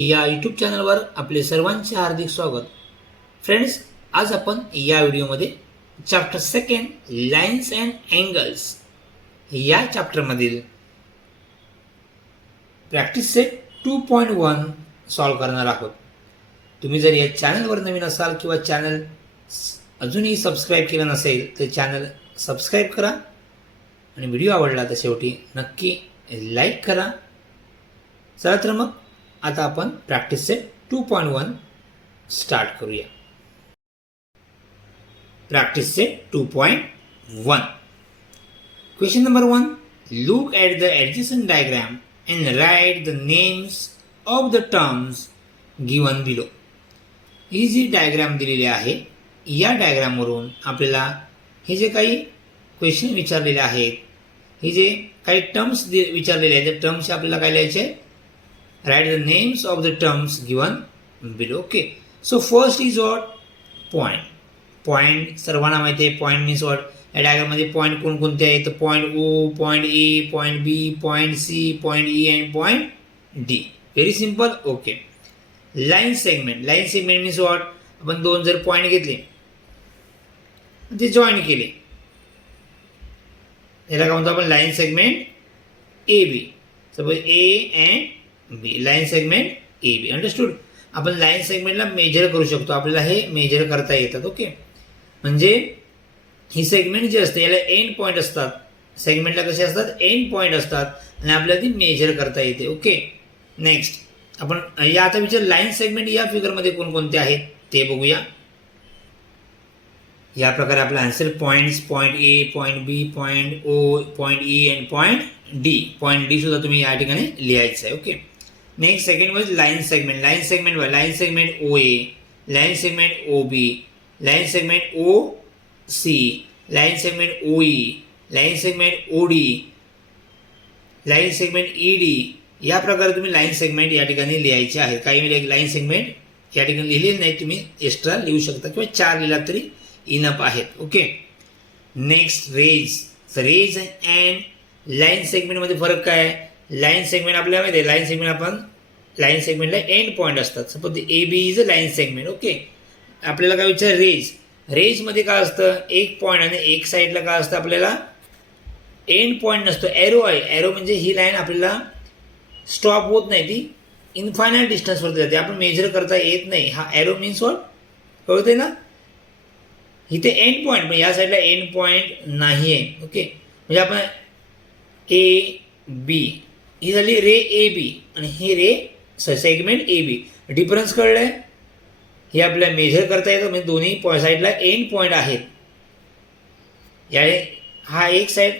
या यूट्यूब चॅनलवर आपले सर्वांचे हार्दिक स्वागत. फ्रेंड्स, आज आपण या व्हिडिओमध्ये chapter second lines and angles या चॅप्टरमधील प्रॅक्टिस सेट 2.1 सॉल्व करणार आहोत. तुम्ही जर या चॅनलवर नवीन असाल किंवा चॅनल अजूनही सबस्क्राईब केलं नसेल तर चॅनल सबस्क्राईब करा आणि व्हिडिओ आवडला तर शेवटी नक्की लाईक करा. चला तर मग आता आपण प्रॅक्टिस सेट 2.1 स्टार्ट करूया. Practice set 2.1. Question number 1. Look at the adjacent diagram and write the names of the terms given below. ही जी डायग्राम दिलेली आहे या डायग्रामवरून आपल्याला हे जे काही क्वेश्चन विचारलेले आहेत, हे जे काही टर्म्स विचारलेले आहेत त्या टर्म्स आपल्याला काय लिहायचे. Write the names of the terms given below. Okay. So first is what? Point. Point सर्वांना माहिती आहे. Point means what? या डायग्राममध्ये पॉईंट कोणकोणते आहेत तर point O, point A, point B, point C, point E and point D. Very simple. Okay. Line segment. Line segment means what? आपण दोन जर पॉईंट घेतले ते जॉईन केले, याला काय म्हणतो आपण? Line segment A B. Suppose A and B, line segment A B. Understood? आपण लाईन सेगमेंटला मेजर करू शकतो, आपल्याला हे मेजर करता येतात. ओके. म्हणजे ही सेगमेंट जी असते याला एंड पॉईंट असतात. सेगमेंटला कसे असतात? एंड पॉईंट असतात आणि आपल्याला ती मेजर करता येते. ओके. नेक्स्ट आपण या आता विचार लाईन सेगमेंट या फिगरमध्ये कोणकोणते आहेत ते बघूया. या प्रकारे आपला answer points point A, point B, point O, point E and point D. Point D सुद्धा तुम्ही या ठिकाणी लिहायचं आहे. ओके. नेक्स्ट सेकंड म्हणजे line segment. Line segment line segment O A, line segment O B, line segment O C, line segment O E, line segment O D, line segment E D. या प्रकारे तुम्ही line segment या ठिकाणी लिहायचे आहेत. काही line segment या ठिकाणी लिहिले नाही, तुम्ही एक्स्ट्रा लिहू शकता किंवा 4 लिहिला तरी इनफ आहेत. Okay. Next rays. Rays and line सेगमेंटमध्ये फरक काय आहे? लाईन सेगमेंट आपल्याला माहिती आहे, लाईन सेगमेंट आपण लाईन सेगमेंटला एंड पॉईंट असतात. Suppose A B is a line segment. Okay. आपल्याला काय विचार? रेज. रेजमध्ये काय असतं? एक पॉईंट आणि एक साईडला काय असतं? आपल्याला एंड पॉईंट नसतो, एरो आहे. एरो म्हणजे ही लाईन आपल्याला स्टॉप होत नाही, ती इन्फायनाईट डिस्टन्सवरती जाते, आपण मेजर करता येत नाही. हा एरो मीन्स वॉट? कळते ना? इथे एंड पॉईंट, म्हणजे या साईडला एंड पॉईंट नाही आहे. ओके. म्हणजे आपण ए बी ही झाली रे ए बी आणि ही रे सेगमेंट ए बी. डिफरन्स कळलं आहे? हे आपल्याला मेजर करता येतं, म्हणजे दोन्ही साईडला एंड पॉईंट आहेत. याने हा एक side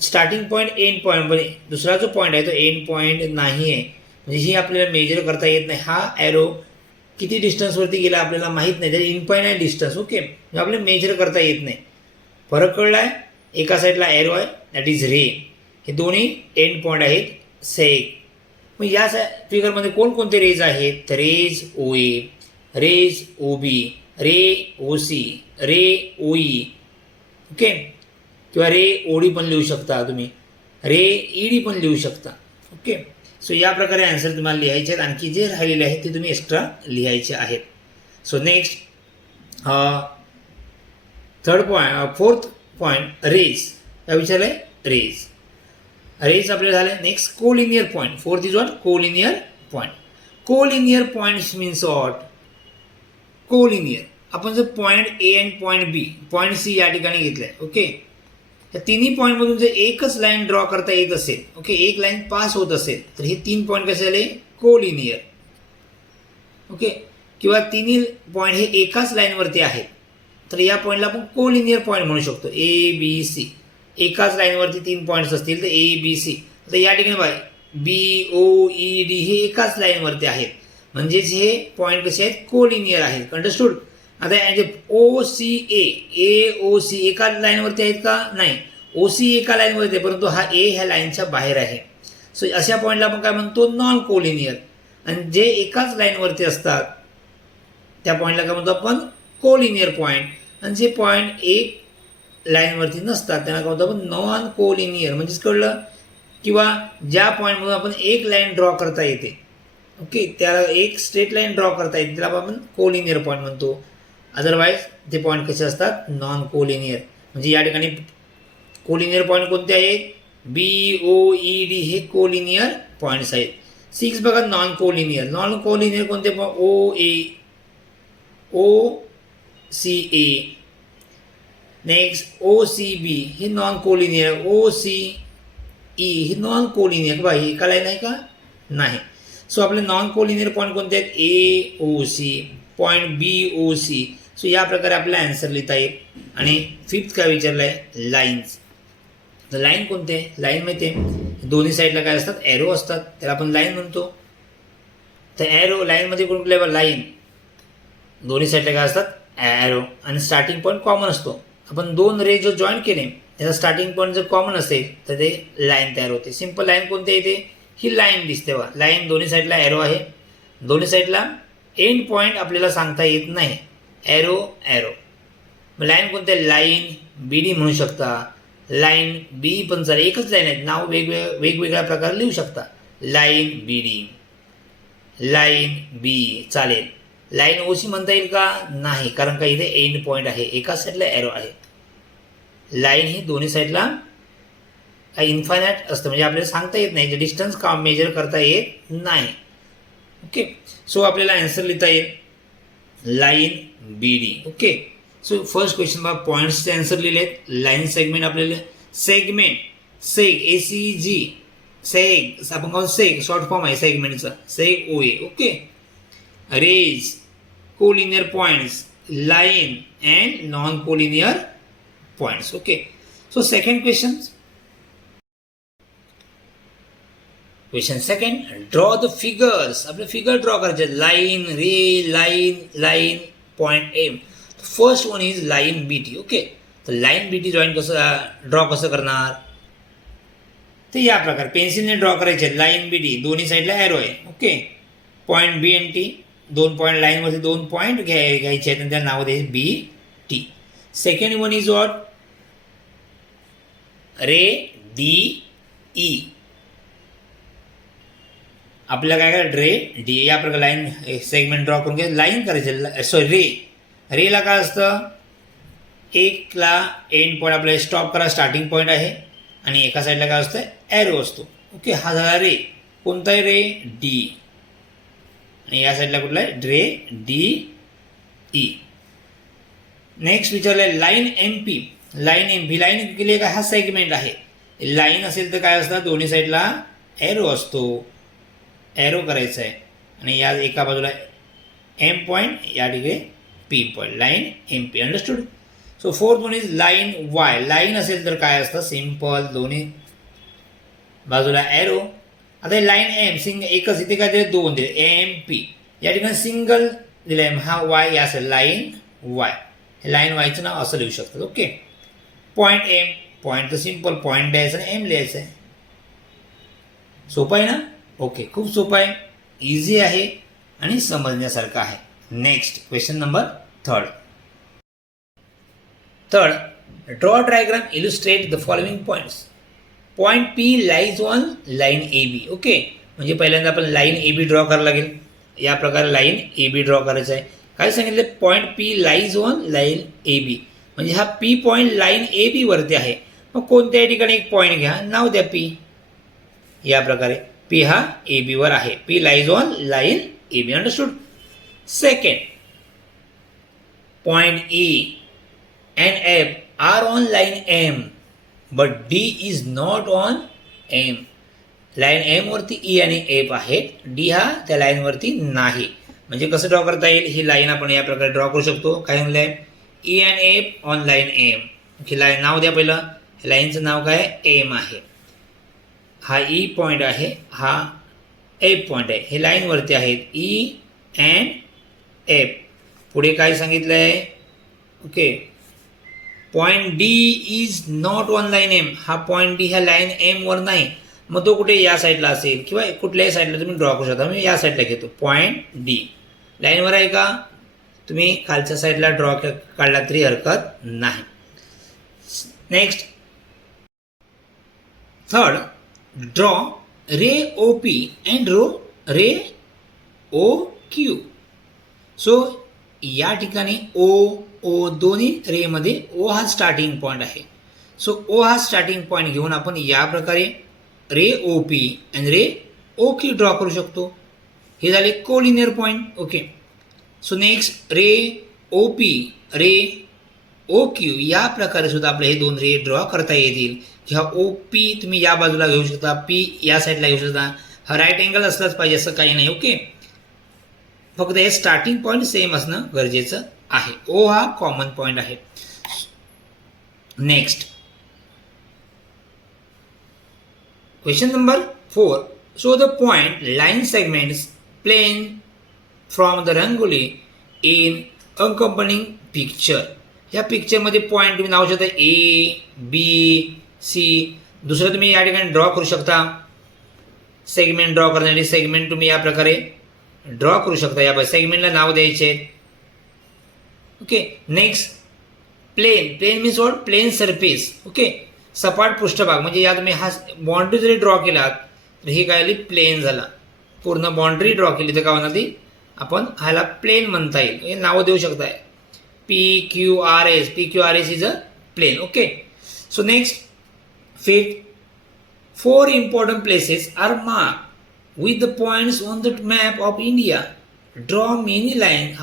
starting point end point, पण दुसरा जो पॉईंट आहे तो एंड पॉईंट नाही आहे, म्हणजे ही आपल्याला मेजर करता येत नाही. हा ॲरो किती डिस्टन्सवरती गेला आपल्याला माहीत नाही, त्याची इन्फायनाईट डिस्टन्स. ओके. म्हणजे आपल्याला मेजर करता येत नाही. फरक कळला आहे? एका साईडला ॲरो आहे, दॅट इज रे. हे दोन्ही एंड पॉईंट आहेत सेग. मग या फिगरमध्ये कोणकोणते रेज आहेत? तर रेज ओ ए, रेज ओ बी, रे ओ सी, रे ओ ई. ओके. किंवा रे ओ डी पण लिहू शकता तुम्ही, रे ई डी पण लिहू शकता. ओके. सो या प्रकारे आन्सर तुम्हाला लिहायचे आहेत. आणखी जे राहिलेले आहेत ते तुम्ही एक्स्ट्रा लिहायचे आहेत. So next fourth point rays. काय विचारलं आहे? रेज. रेज आपल्याला झालं. Next collinear point. Fourth is what? Collinear point. Collinear points means what? Collinear. आपण जर point A and point B, point C या ठिकाणी घेतलं आहे. ओके. या तिन्ही पॉईंटमधून जर एकच लाईन ड्रॉ करता येत असेल, ओके, एक लाईन पास होत असेल, तर हे 3 पॉईंट कसे झाले? कोलिनियर. ओके. किंवा तिन्ही पॉईंट हे एकाच लाईनवरती आहेत, तर या पॉईंटला आपण कोलिनियर पॉईंट म्हणू शकतो. ए बी सी एकाच लाईनवरती 3 पॉईंट्स असतील तर ए बी सी. तर या ठिकाणी बघा बी ओ ई डी हे एकाच लाईनवरती आहेत, म्हणजेच हे पॉईंट कसे आहेत? कोलिनियर आहेत. अंडरस्टूड? आता ओ सी ए ओ सी एका लाईनवरती आहेत का? नाही. ओ सी एका लाईनवरती आहे, परंतु हा ए ह्या लाईनच्या बाहेर आहे. सो अशा पॉईंटला आपण काय म्हणतो? Non collinear. आणि जे एकाच लाईनवरती असतात त्या पॉईंटला काय म्हणतो आपण? Collinear point. आणि जे पॉईंट एक लाईनवरती नसतात त्यांना काय म्हणतो आपण? Non collinear. म्हणजेच कळलं? किंवा ज्या पॉईंटमधून आपण एक लाईन ड्रॉ करता येते ओके, त्याला एक स्ट्रेट लाईन ड्रॉ करता येते, त्याला आपण कोलिनियर पॉईंट म्हणतो. अदरवाईज ते पॉईंट कसे असतात, नॉन कोलिनियर. म्हणजे या ठिकाणी कोलिनियर पॉईंट कोणते आहेत, BOED हे कोलिनियर पॉईंट्स आहेत. 6 बघा नॉन कोलिनियर. नॉन कोलिनियर कोणते, OCA, नेक्स्ट OCB हे नॉन कोलिनियर, OCE ही नॉन कोलिनियर. बघा हे एका लाईन आहे का, नाही. सो आपले नॉन कोलिनियर पॉईंट कोणते आहेत, AOC, पॉईंट BOC. सो या प्रकारे आपल्याला आन्सर लिहिता येईल. आणि फिफ्थ काय विचारलं आहे, लाईन्स. तर लाईन कोणते, लाईन माहिती आहे दोन्ही साईडला काय असतात, ॲरो असतात, त्याला आपण लाईन म्हणतो. तर ॲरो लाईनमध्ये कुठले, लाईन दोन्ही साईडला काय असतात, ॲरो, आणि स्टार्टिंग पॉईंट कॉमन असतो. आपण दोन रे जो जॉईन केले त्याचा स्टार्टिंग पॉईंट जर कॉमन असेल तर ते लाईन तयार होते. सिंपल लाईन कोणते येते, ही लाईन दिसते बघा. लाईन दोन्ही साईडला ॲरो आहे, दोन्ही साईडला एंड पॉईंट आपल्याला सांगता येत नाही, ॲरो ॲरो. लाईन कोणते, लाईन BD म्हणू शकता, लाईन B पण चालेल, एकच लाईन आहेत, नाव वेगवेगळ्या प्रकारे लिहू शकता. लाईन BD, लाईन B चालेल. लाईन OC म्हणता येईल का, नाही, कारण का इथे एंड पॉईंट आहे, एका साईडला ॲरो आहे. लाईन ही दोन्ही साईडला इन्फायनाईट असतं, म्हणजे आपल्याला सांगता येत नाही, डिस्टन्स का मेजर करता येत नाही. ओके, सो आपल्याला आन्सर लिहिता येईल line BD. Okay, so first question बघा, पॉईंट्सचे आन्सर लिहिलेत. लाईन सेगमेंट आपल्याला, सेगमेंट सेग ACG, सेग आपण कहू सेग शॉर्ट फॉर्म आहे सेगमेंटचा, seg OA. Okay, rays, collinear points, line and non-collinear points. Okay, so second question second, draw the figures. आपले figure draw करायचे, line ray, line point M. First one is line BT. Okay, तर line BT join कसं draw कसं करणार, तर या प्रकार पेन्सिलने ड्रॉ करायचे. लाइन BD दोन्ही साईडला ॲरो आहे. Okay, point B and T, दोन पॉईंट लाईनमध्ये दोन पॉईंट घ्यायचे आहेत आणि त्याला नाव द्यायचे BT. Second one is what, ray DE. आपल्याला काय करायचं, रे D या प्रकारे लाईन सेगमेंट ड्रॉ करून घ्यायचं. लाईन करायचे, सॉरी रेला काय असतं, एकला एंड पॉईंट आपल्याला स्टॉप करा, स्टार्टिंग पॉईंट आहे, आणि एका साईडला काय असतं, ॲरो असतो. ओके, हा झाला रे. कोणता आहे रे, D, आणि या साईडला कुठला आहे, रे DE. नेक्स्ट विचारलं line MP. Line MP, line केली का, हा सेगमेंट आहे. लाईन असेल तर काय असतं, दोन्ही साईडला ॲरो असतो, ॲरो करायचा आहे, आणि या एका बाजूला M पॉईंट, या ठिकाणी P point, line MP. Understood. So fourth one is line Y. Line असेल तर काय असतं, सिम्पल दोन्ही बाजूला ॲरो. आता लाईन M सिंगल, एकच इथे काय दिले, दोन दिले, MP. या ठिकाणी सिंगल दिले M, हा Y या असेल लाईन Y. लाईन वायचं नाव असं लिहू शकतात. ओके, पॉईंट M, पॉईंट तर सिम्पल पॉईंट द्यायचं आणि M लिहायचं आहे. सोपं आहे ना. ओके, खूप सोपं आहे, इझी आहे आणि समजण्यासारखं आहे. Next question number third, draw diagram illustrate the following points. Point P lies on line AB. Okay, म्हणजे पहिल्यांदा आपण लाईन AB ड्रॉ करायला लागेल. या प्रकारे लाईन AB ड्रॉ करायचं आहे. काय सांगितलं, point P lies on line AB, म्हणजे हा P पॉईंट लाईन AB वरती आहे. मग कोणत्याही ठिकाणी एक पॉईंट घ्या, नाव द्या P. या प्रकारे P हा AB वर आहे, P lies on line AB. Understood. Second, point E and F are on line M, but D is not on M. Line M वरती E आणि F आहेत, D हा त्या लाईनवरती नाही. म्हणजे कसं ड्रॉ करता येईल, ही लाईन आपण या प्रकारे ड्रॉ करू शकतो. काय म्हणलंय, E and F on line M. ही लाईन नाव द्या पहिलं, लाईनचं नाव काय, M आहे. हा E पॉईंट आहे, हा F पॉईंट आहे, हे लाईनवरती आहेत, E अँड F. पुढे काय सांगितलं आहे, okay, point D is not on line M. हा पॉईंट D ह्या लाईन M वर नाही, मग तो कुठे या साईडला असेल किंवा कुठल्याही साईडला तुम्ही ड्रॉ करू शकता. मी या साईडला घेतो, पॉईंट D लाईनवर आहे का, तुम्ही खालच्या साईडला ड्रॉ काढला तरी हरकत नाही. Next third, draw ray OP and ray O Q. So या ठिकाणी ओ दोन्ही रेमध्ये ओ हा स्टार्टिंग पॉईंट आहे. सो ओ हा स्टार्टिंग पॉईंट घेऊन आपण या प्रकारे रे ओ पी आणि रे ओ क्यू ड्रॉ करू शकतो. हे झाले collinear point. Okay. So next ray O P ray O Q या प्रकारे सुद्धा आपले हे दोन रे ड्रॉ करता येतील. किंवा ओ पी तुम्ही या बाजूला घेऊ शकता, पी या साईडला घेऊ शकता. हा राईट अँगल असलाच पाहिजे असं काही नाही. ओके. फक्त हे स्टार्टिंग पॉईंट सेम असणं गरजेचं आहे. ओ हा कॉमन पॉईंट आहे. Next question number 4. Show the point line segments plane from the rangoli in accompanying picture. या पिक्चरमध्ये पॉईंट तुम्ही नाव शकता ए बी सी. दुसरं तुम्ही या ठिकाणी ड्रॉ करू शकता. सेगमेंट ड्रॉ करण्यासाठी सेगमेंट तुम्ही या प्रकारे ड्रॉ करू शकता. या सेगमेंटला नाव द्यायचे. Okay. Next plane. Plane means what? Plane surface. Okay. सपाट पृष्ठभाग म्हणजे या तुम्ही हा बाउंड्री जरी ड्रॉ केलात तर ही काय आली? प्लेन झाला. पूर्ण बाउंड्री ड्रॉ केली तर काय होणार ती? आपण ह्याला प्लेन म्हणता येईल. हे नाव देऊ शकताय. P Q R S. P Q R S is a plane. Okay. So next 5th. 4 important places are marked with the points on the map of India. Draw many lines,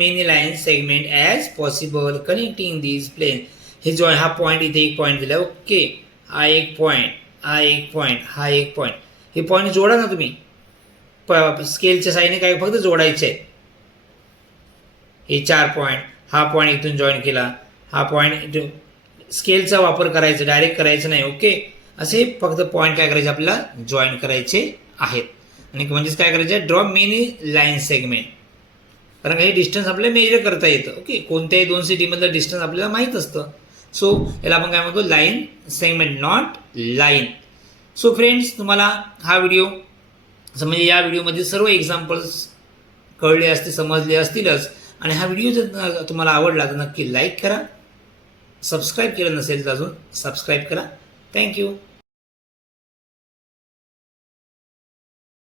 many lines segment as possible connecting these planes. हे जो हा point इथे एक point दिला. Okay. हा एक point, हा एक पॉईंट, हा एक पॉईंट. हे पॉईंट जोडा ना तुम्ही. स्केलच्या साईने काय फक्त जोडायचे आहेत. हे 4 पॉईंट. हा पॉईंट इथून जॉईन केला. हा पॉईंट स्केलचा वापर करायचा, डायरेक्ट करायचं नाही. ओके. असे फक्त पॉईंट काय करायचे आपल्याला? जॉईन करायचे आहेत. आणि म्हणजेच काय करायचे? Draw many line segment. कारण हे डिस्टन्स आपल्याला मेजर करता येतं. ओके. कोणत्याही 2 सिटीमधलं डिस्टन्स आपल्याला माहीत असतं. सो याला आपण काय म्हणतो? Line segment, not line. So friends, तुम्हाला हा व्हिडिओ म्हणजे या व्हिडिओमध्ये सर्व एक्झाम्पल्स कळले असतील, समजले असतीलच. आणि हा व्हिडिओ जर तुम्हाला आवडला तर नक्की लाईक करा. सबस्क्राईब केलं नसेल तर अजून सबस्क्राईब करा. थँक्यू.